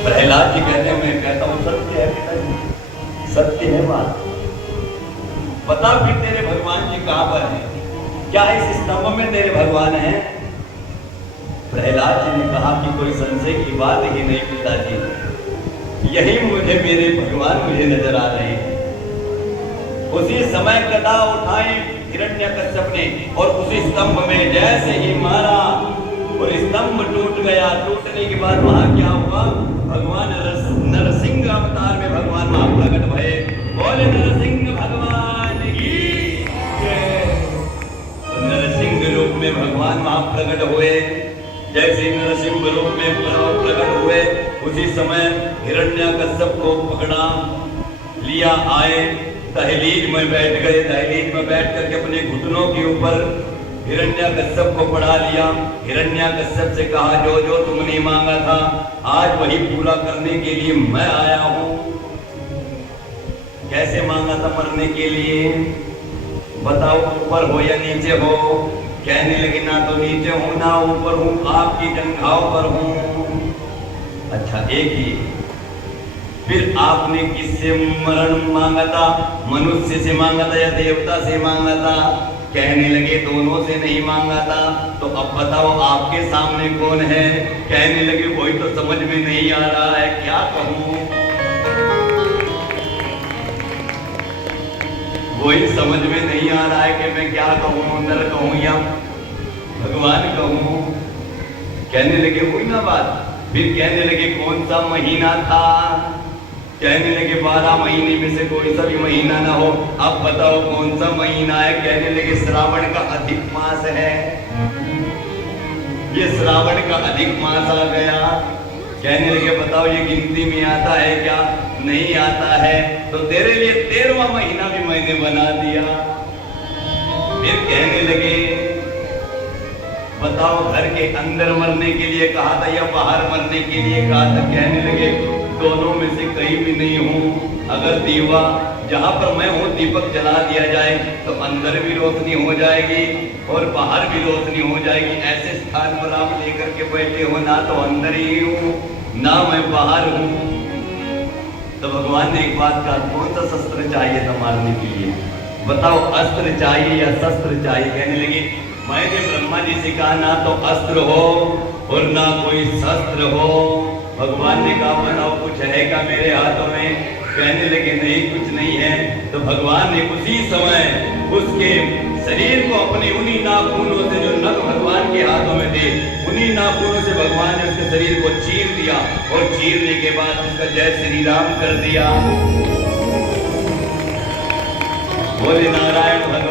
प्रहलाद जी कहते हैं, मैं कहता हूँ सत्य है पिताजी, सत्य है बात। बता फिर तेरे भगवान जी कहां पर हैं? क्या इस स्तंभ में तेरे भगवान हैं? प्रहलाद जी ने कहा कि कोई संशय की बात ही नहीं पिताजी, यही मेरे भगवान मुझे नजर आ रहे हैं। उसी समय गदा उठाई हिरण्यकश्यप ने और उसी स्तंभ में जैसे ही मारा और स्तंभ टूट गया। टूटने के बाद वहां क्या हुआ? भगवान नरसिंह अवतार में भगवान वहां प्रकट भये। बोले नरसिंह भगवान की जय। तो नरसिंह रूप में भगवान वहां प्रकट हुए। जैसे नरसिंह रूप में प्रकट हुए उसी समय हिरण्यकश्यप को पकड़ा लिया, आए दहलीज में बैठ गए। दहलीज में बैठ करके अपने घुटनों के ऊपर हिरण्यकश्यप को पढ़ा लिया। हिरण्यकश्यप से कहा जो जो तुमने मांगा था आज वही पूरा करने के लिए मैं आया हूं। कैसे मांगा था मरने के लिए? बताओ, ऊपर हो या नीचे हो? कहने लगे ना तो नीचे हूं ना ऊपर हूं, आपकी जंघाओं पर हूं। अच्छा, एक ही। फिर आपने किससे मरण मांगा था? मनुष्य से मांगा था या देवता से मांगा था? कहने लगे दोनों से नहीं मांगा था। तो अब बताओ आपके सामने कौन है? कहने लगे वही तो समझ में नहीं आ रहा है, क्या कहूं? वही समझ में नहीं आ रहा है कि मैं क्या कहूं, नर कहूं या भगवान कहूं। कहने लगे वही ना बात। फिर कहने लगे कौन सा महीना था? कहने लगे 12 महीने में से कोई सा भी महीना ना हो। अब बताओ कौन सा महीना है? कहने लगे श्रावण का अधिक मास है। ये श्रावण का अधिक मास आ गया। कहने लगे बताओ ये गिनती में आता है क्या? नहीं आता है। तो तेरे लिए 13वां महीना भी मैंने बना दिया। फिर कहने लगे बताओ घर के अंदर मरने के लिए कहा था या बाहर मरने के लिए कहा था? कहने लगे दोनों में से कहीं भी नहीं हूं। अगर दीवा जहां पर मैं हूं दीपक जला दिया जाए तो अंदर भी रोशनी हो जाएगी और बाहर भी रोशनी हो जाएगी। ऐसे स्थान पर आप लेकर के बैठे हो, ना तो अंदर ही हूं ना मैं बाहर हूं। तो भगवान ने एक बात कहा, कौन सा शस्त्र चाहिए था मारने के लिए? बताओ, अस्त्र चाहिए या शस्त्र चाहिए? कहने लगे मैंने ब्रह्मा जी से कहा ना तो अस्त्र हो और ना कोई शस्त्र हो। भगवान ने कहा बताओ कुछ है क्या मेरे हाथों में? कहने लगे नहीं कुछ नहीं है। तो भगवान ने उसी समय उसके शरीर को अपने उन्हीं नाखूनों से, जो नख भगवान के हाथों में थे, उन्हीं नाखूनों से भगवान ने उसके शरीर को चीर दिया और चीरने के बाद उसका जय श्री राम कर दिया। बोले नारायण भगवान।